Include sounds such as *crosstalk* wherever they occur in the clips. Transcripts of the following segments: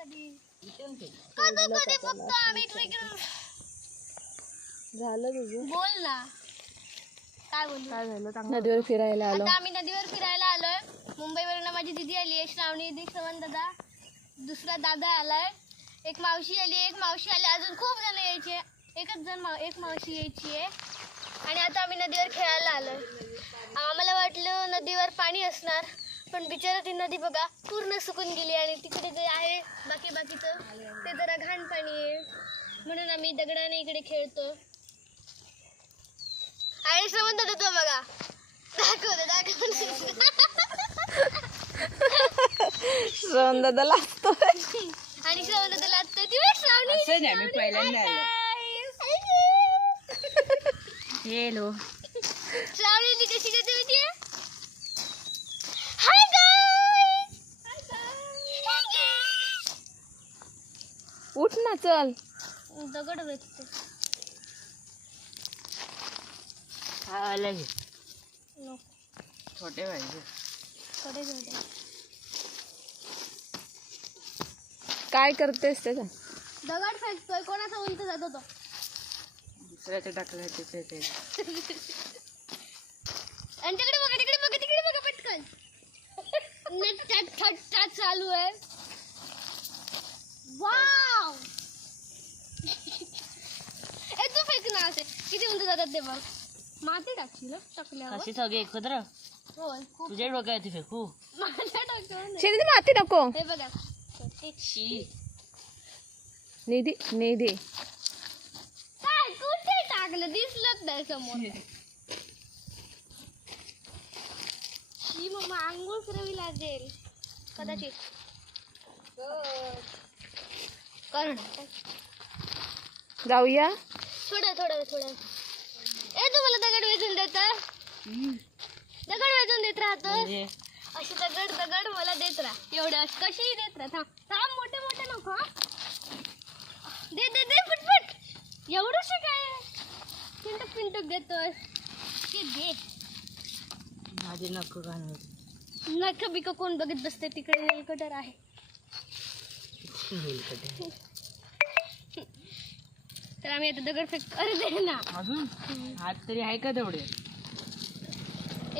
कधी? कधी कधी? फक्त आम्ही झालं तुझं? बोल ना. काय बोलू? काय झालं? चांगलं नदीवर फिरायला आलो. आता आम्ही नदीवर फिरायला आलोय. मुंबईवरून माझी दिदी आली आहे श्रावणी दिदी श्रवण दादा. दुसरा दादा आलाय. एक मावशी आली एक मावशी आली. अजून खूप जण यायचे. एकच जण माव एक मावशी यायची आहे आणि आता आम्ही नदीवर खेळायला आलोय. आम्हाला वाटलं नदीवर पाणी असणार. पण बिचारा ती नदी बघा पूर्ण सुकून गेली आणि तिकडे जे आहे बाकी बाकीचं ते जरा घाण पाणी आहे. म्हणून आम्ही दगडाने इकडे खेळतो. आणि श्रवण दादा तो बघा. दाखवतो दाखवतो. दादा लागतो आणि श्रवण दादा लागतं ती बघ श्रावणी. असं नाही, मी पहिल्यांदा आलो. आलो हेलो श्रावणी ती कशी करते माहितीये हाय गाईस उठ ना चल. दगड वेचते आलं हे नको. छोटे पाहिजे. कडे घेऊ काय करतेस त्याचा दगड फेकतोय कोणाचा उंच जातो तो दुसऱ्याच्या टाकलं तिथे ते. आणि तिकडे बघा तिकडे बघा तिकडे बघा पटकन. नट थट्टा चालू आहे. वाव! ना असे. किती उंच जातात ते बघ. माती टाकशील टाकल्यावर? कशी सगळे एकत्र? होय खूप. तुझ्या फेकू माझ्या डोक्यावर नाही. शेती माती नको. हे बघा. शी. निधी निधी काय कुठे टाकलं? दिसलंच नाही समोर. ही मग आंघोळ फिरवी लागेल. कदाचित. जाऊया. थोडं थोडं थोडं. ए तुम्हाला दगड वेचून देत दगड वेचून देत राहतो? म्हणजे? अशी दगड दगड मला देत राहा. एवढं कशीही देत राहा. थांब थांब मोठे मोठे नको. दे दे दे पटपट एवढंशी काय? पिंटक पिंटक देतोय ते दे. माझे नको घालू. नख बिक कोण बघत बसते तिकडे नेलकटर आहे. तर आम्ही आता दगड फेक अरे दे ना. अजून? हात तरी आहे का तेवढे?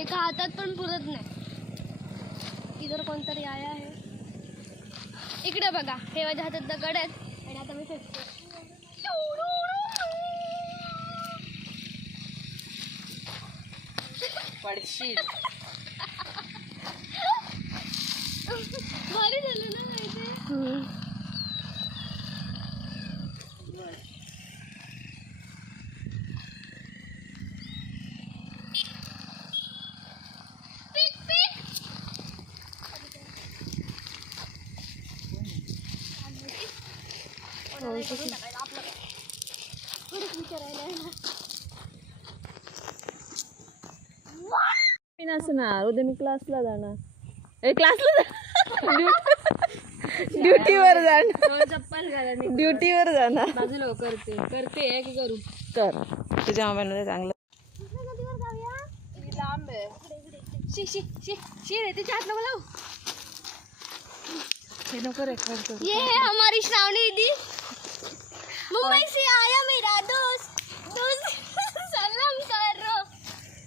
एका हातात पण पुरत नाही. इधर कोणतरी आया आहे. इकडे बघा हे माझ्या हातात दगड आहेत. आणि आता मी फेकतो. पडशील. भारी झालं ना माहिती मी नसणार उद्या मी क्लासला जाणार. ए क्लासला ड्युटीवर *laughs* जाणार. चप्पल घाला ड्युटीवर जाणार. बाजूला करते करते करू. कर तुझ्या मोबाईलमध्ये चांगलं. लांब आहे. शी शी शी शी रे तिच्या हात नको लावू हे नको रेकॉर्ड कर. ये है हमारी श्रावणी दीदी मुंबई से आया मेरा दोस्त।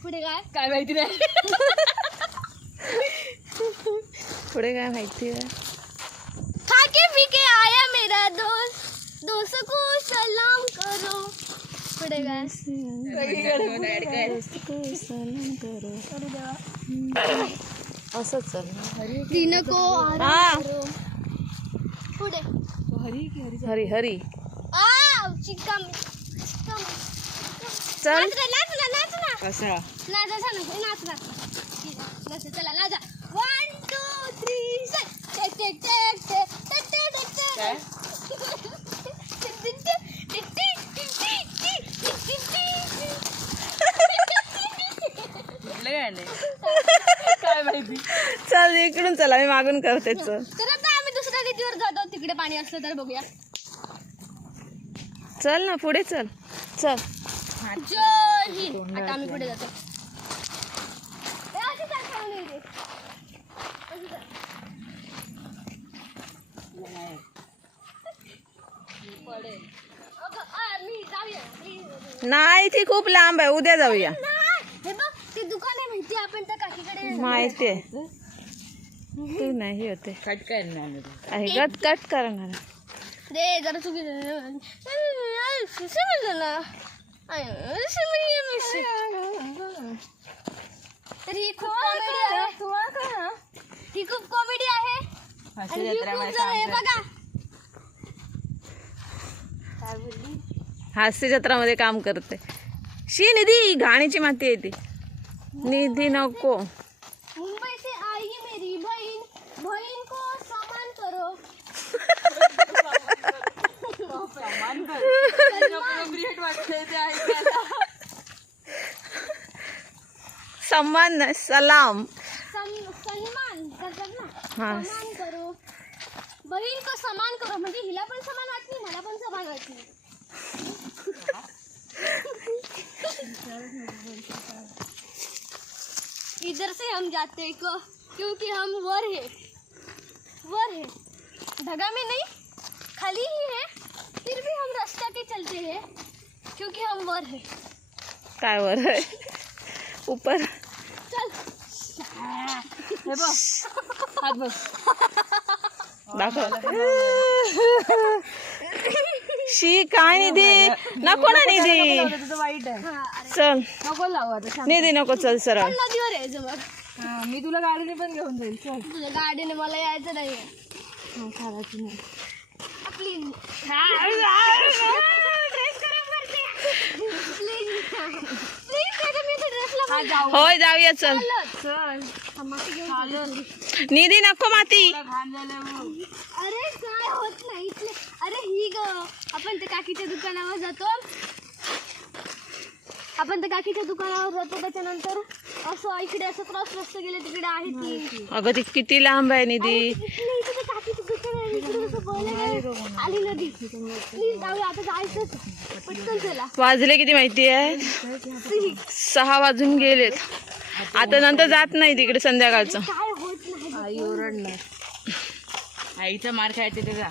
पुढे काय? काय माहिती नाही. पुढे काय माहिती आहे? खा के पी के आया मेरा दोस्त. दोस्त को सलाम करो. पुढे काय? करू. देवा असंच चल दिन को आराम हा. करो. पुढे. हरी हरी. आ चिकम चिकम चल. नाच ना नाच ना नाच ना कसा? नाच चला नाचा one two three take take take take take take take काय माहिती? चल इकडून चला मी मागून करते चल. आम्ही दुसऱ्या तिथीवर जातो. तिकडे पाणी असलं तर बघूया. चल ना पुढे चल. चल. जय हिंद आता आम्ही पुढे जातो. नाही ती खूप लांब आहे उद्या जाऊया नाही, हे बघ ते दुकान आहे माहिती आपण त्या काकीकडे माहिती आहे तू नाही होते कट करणार आहे कट कट करणार रे जरा समजलं. तर ही खूप कॉमेडी आहे. ही खूप कॉमेडी आहे. आणि ही खूप जण हे बघा. काय बोलली? हास्य जत्रामध्ये काम करते. शी निधी घाणीची माती आहे ती. निधी नको मुंबई से आई मेरी बहन बहन को सामान करो सम्मान नाही, सलाम. सन्मान करतात ना हा. समान करो. बहीण को समान करो. म्हणजे हिला पण समान वाटली मला पण समान वाटली इधर से हम जाते को क्योंकि हम वर है। वर है। ढगा में नहीं खाली ही है। फिर भी हम रास्ता के चलते हैं क्योंकि हम वर है। काय वर आहे? उपर चल। हे बघ. हात बघ. दाखव. शी काय निधी? नको ना निधी. तुझं वाईट आहे हा चल. नको लावू आता शांत. निधी नको चल सरळ. पण नदीवर यायचं मग हा, मी तुला गाडीने पण घेऊन जाईल चल. तुझ्या गाडीने मला यायचं नाही हा, चालायचं नाही. होय जाऊया चल. निधी नको माती. अरे काय होत नाही इथले. अरे ही ग. आपण त्या काकीच्या दुकानावर जातो. आपण त्या काकीच्या दुकानावर जातो त्याच्यानंतर असं इकडे असं क्रॉस रस्ते गेले तिकडे आहे ती. अगं ती किती लांब आहे निधी. वाजले किती माहिती आहे? सहा वाजून गेलेत. आता नंतर जात नाही तिकडे संध्याकाळचं. काय होत नाही आई ओरडणार आईचा मार खायचं ते जा.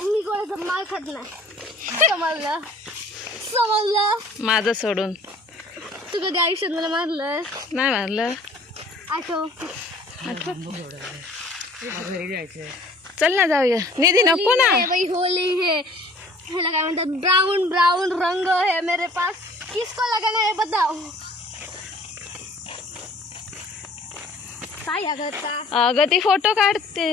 मी कोणाचा माल खात नाही समजलं समजलं माझं सोडून. तू कधी आयुष्यात मला मारलं नाही मारलं. आठव. घरी जायचं चल ना जाऊया. निधी नको ना. भाई होली है ह्याला काय म्हणतात? ब्राउन ब्राउन रंग है मेरे पास. किसको लगाना है बताओ. काय अगं ती फोटो काढते.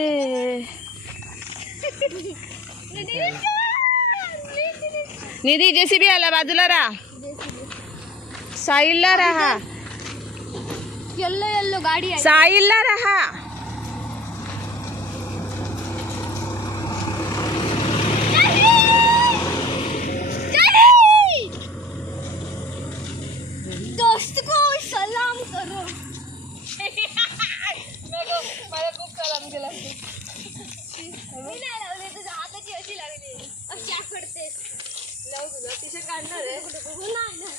निधी. जेसीबी आला बाजूला राहा. साईलला राहा. येल्लो येल्लो गाडी आहे. साईलला राहा दोस्त को सलाम करो मला खूप कलाम केला मी नाही लावले तुझ्या हाताची अशी लागली अशी आकडतेस लावू तुझा टी शर्ट काढणार आहे नाही ना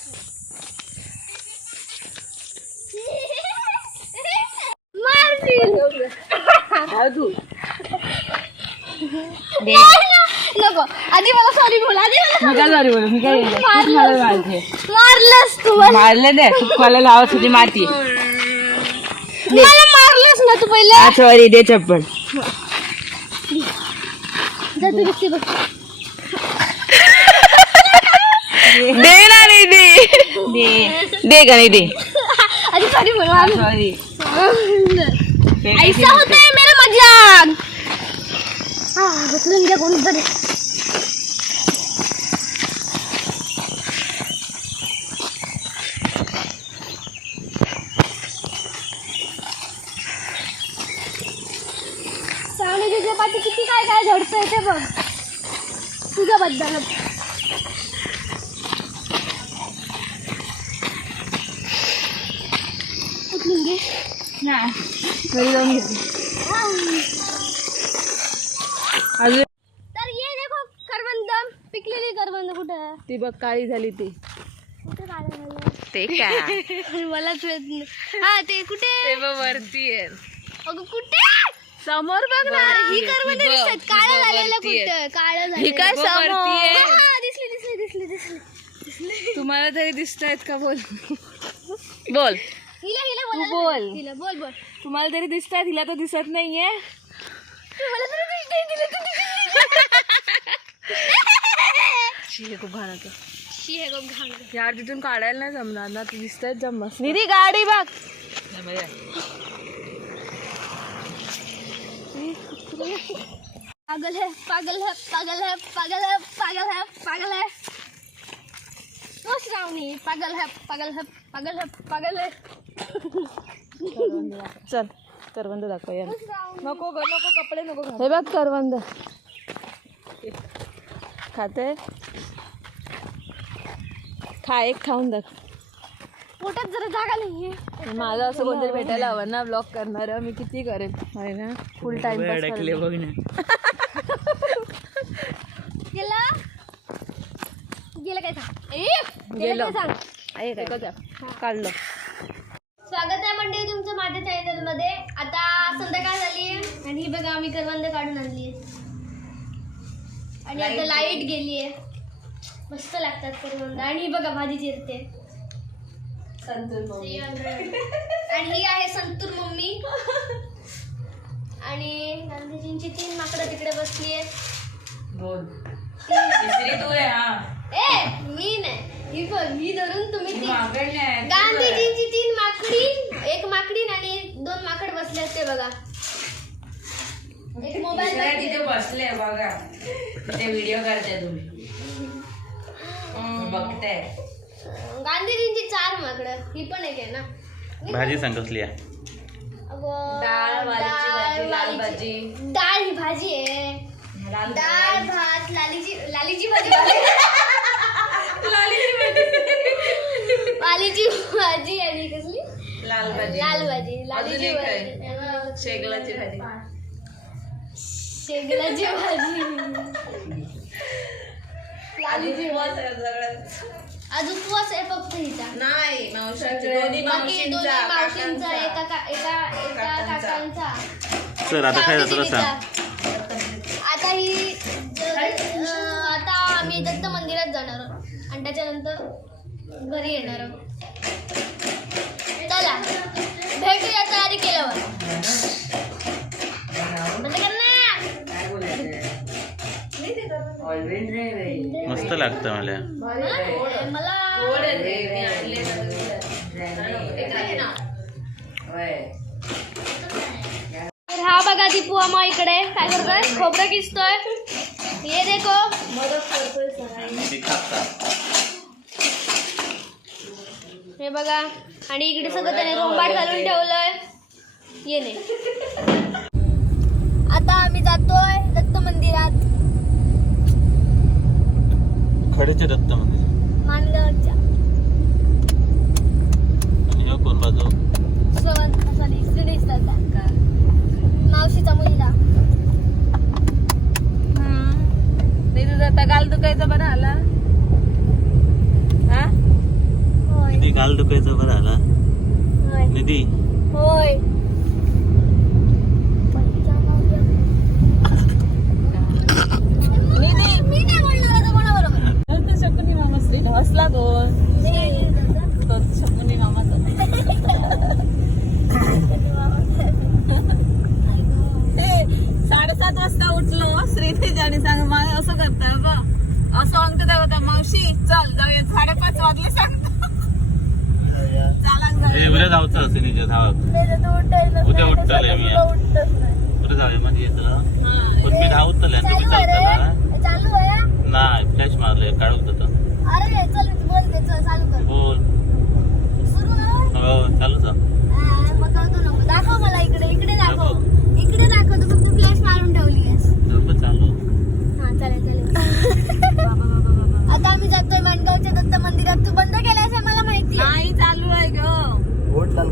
मारतील तू नको आधी मला सॉरी बोल आधी झाली बोल. मी काय केलं? तूच मला मारते मारलंस तू मला. मारले दे तू मला लावत होती माती. मला मारलंस ना तू पहिलं. सॉरी दे चप्पल. जा तू दिसते बघ. दे ना निधी दे. दे. का निधी आधी सॉरी बोल. सॉरी ऐसा होता है मेरा मजाक. हाँ बसलं घ्या कोणी तरी चांगली तुझ्या पाठी किती काय काय घडतंय ते बघ घरी जाऊन अजून तर ये देखो करवंद. पिकलेली करवंद कुठं? आहे? ती बघ काळी झाली ती? ते काय? *laughs* मलाच. हा ते कुठे? वरती आहे. अगं कुठे? समोर बघ ना. अरे ही करवंद दिसतात काळ्या झालेलं वरती आहे. कुठं काळं ही झालं काय बघ, वरती समोर. हा, दिसली दिसली दिसली दिसली. तुम्हाला तरी दिसत आहेत का? बोल. बोल. हिला हिला बोलायला बोल. हिला बोल बोल. तुम्हाला तरी दिसत आहेत हिला तर दिसत नाहीये. मला तरी दिसतंय, तिला तर दिसतंय. शी, हे खूप घाण होतं. शी हे गं घाण. यार तिथून काढायला नाही जमणार ना. तू दिसत आहेत जमस निधी गाडी बघ. पागल है पागल है पागल है पागल है पागल है पागल है। ओ श्रावणी पागल है पागल है पागल है पागल है। चल करवंद दाखव यार. नको ग नको कपडे नको. हे बघ करवंद. खाते? खा एक खाऊन दाख पोटात जरा जागा नाहीये. माझं असं कोणतरी भेटायला हवं ना ब्लॉग करणार. मी किती करेन? आहे ना? फुल टाइम *laughs* गेला? गेला काय सांग? ए, गेलं. गेलं. काय सांग? आहे काय? काढलं. स्वागत आहे मंडळी तुमचं माझ्या चॅनलमध्ये आता संध्याकाळ झाली आहे आणि ही बघा आम्ही करवंद काढून आणली आणि आता लाइट गेली आहे. मस्त लागतात करवंद. आणि ही बघा भाजी चिरते. आणि ही आहे संतूर मम्मी. आणि गांधीजींची तीन माकडं तिकडे बसली आहेत. ए मी नाही. ही बघ ही धरून तुम्ही तीन. गांधीजींची तीन माकडी एक माकडी आणि दोन माकड बसले असते बघा. एक मोबाईल तिथे बसले बघा. ते व्हिडिओ करते तुम्ही. बघते गांधीजींची चार माकड ही पण एक आहे ना. भाजी सांग कसली आहे. अगं, डाळ, वालीची भाजी, लाल वालीची- भाजी. डाळ ही भाजी आहे. डाळ भात लालीची लालीची भाजी. वालीची भाजी आणि कसली? लाल भाजी. लाल भाजी लालीची एक आहे. भाजी. शेगलाची भाजी. शेगलाची भाजी लालीची भाजी आज उपवास आहे फक्त हिचा नाही मावशांची बाकी दोन्ही मावशींचा. एका का- एका एका काकांचा. आता काय जातं आता ही अं, आता आम्ही दत्त मंदिरात जाणार आहोत. आणि त्याच्यानंतर घरी येणार आहोत. चला. भेटूया तयारी केल्यावर. काय बोलायचं ऑलवेज रे रे मस्त लागतं मला. ये हा बघा दीपू आम्हा इकडे काय करतोय? खोबरं किसतोय. ये देखो. हे बघा. आणि इकडे सगळं त्याने रोंबाट घालून ठेवलंय. येणे आता आम्ही जातोय दत्त मंदिरात खडेचे दत्त मंदिर मानगावच्या आणि कोण बाजू? श्रवण सॉरी श्रीनिस दादा. मावशीचा मुलगा. नाही तुझा आता गाल दुखायचा बरं आला? हा? होय. निधी गाल दुखायचं बरं आला. होय. निधी. होय. वाजता मंदिरात तू बंद केलं हे मला माहिती नाही चालू आहे ग. बोट लाल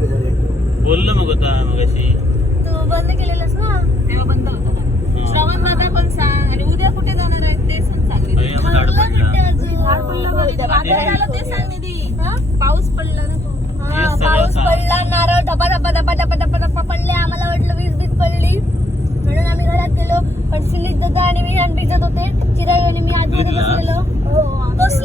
बोललो मग आता तू बंद केलेलास ना? तेव्हा बंद होता श्रावण माता पण सांग आणि उद्या कुठे जाणार ते म्हणजे सांग निधी. पाऊस पडला ना पाऊस पडला नारळ धपा पडले आम्हाला वाटलं वीज बीज पडली. म्हणून आम्ही घरात गेलो. पण आणि मी होते. चिराई आणि मी आधी भिजला? बसलेलो.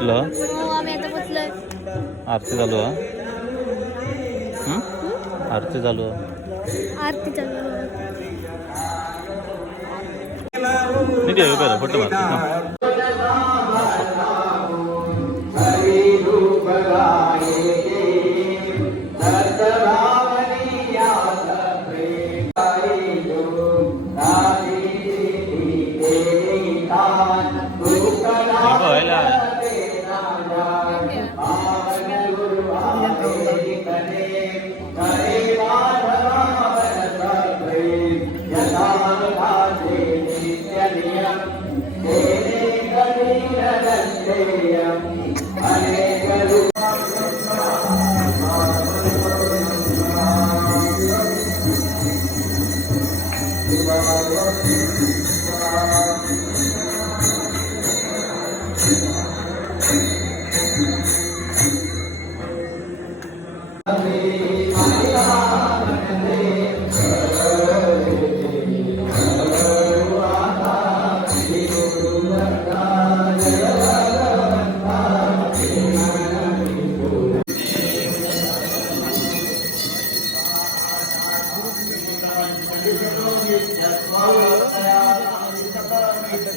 कुठलं आरती चालू आरती चालू आरती चालू निघे फोटो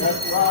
ధత్వా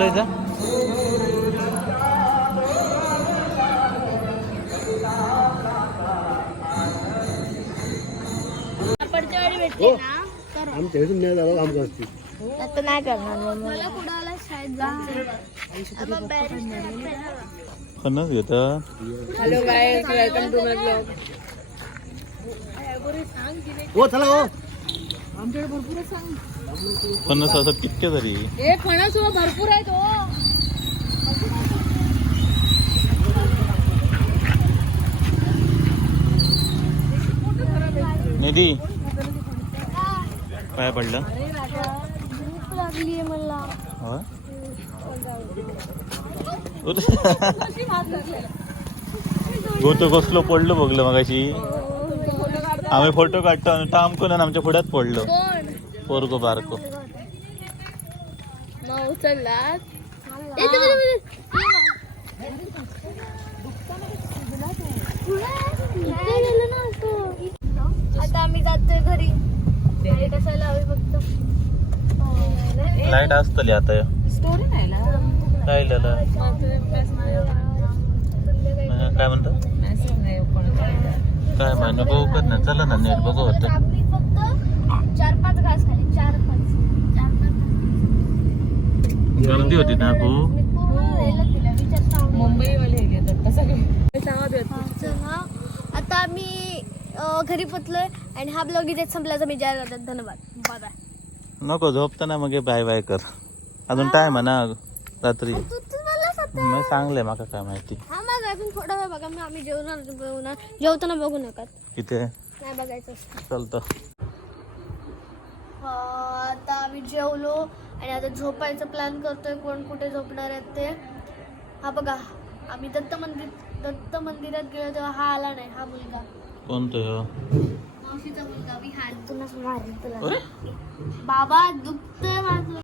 बोलायचं? हो. आमच्या आता नाही करणार शाळेत hello welcome to my blog चला आमच्याकडे भरपूर सांग पन्नास असं कितके तरी. हे फणस हो, भरपूर आहेत हो. निधी. काय पडलं. लागली आहे मला? गोतो कसलो पडलो बघलो मगाशी. आम्ही फोटो काढतो आणि टाम करून आमच्या पुढ्यात पडलो. पोरगो बारको. मग उचललात? आता आम्ही जातोय घरी. गाडी कशाला हवी फक्त. लाइट असतली आता. स्टोरी नाही ना? राहिलेलं. काय म्हणतो? मेसेज नाही कोणाचा काय माहिती बघू कर ना चला ना नेट बघू होतं आपली फक्त चार पाच घास खाली चार पाच चार पाच गर्दी होती ना खूप. मी. मुंबईवाले घेतात. आता आम्ही अं, घरी पोचलोय आणि हा ब्लॉग इथेच संपल्याचा मी जाहीर करतात धन्यवाद. बाय बाय नको झोपताना मग बाय बाय कर. अजून टाइम आहे ना रात्री. मग चांगलंय माका काय माहिती. हा मग अजून थोडा वेळ बघा. मग आम्ही जेवणार जेवणार. जेवताना बघू नका. किती नाही बघायचं. चालतं. हा, आता आम्ही जेवलो. आणि आता झोपायचं प्लॅन करतोय कोण कुठे झोपणार आहेत ते. हा बघा आम्ही दत्त मंदिर दत्त मंदिरात गेलो तेव्हा हा आला नाही हा मुलगा. कोणतं? मावशीचा मुलगा विहान. तुला मारेल तुला बाबा दुखतोय माझं.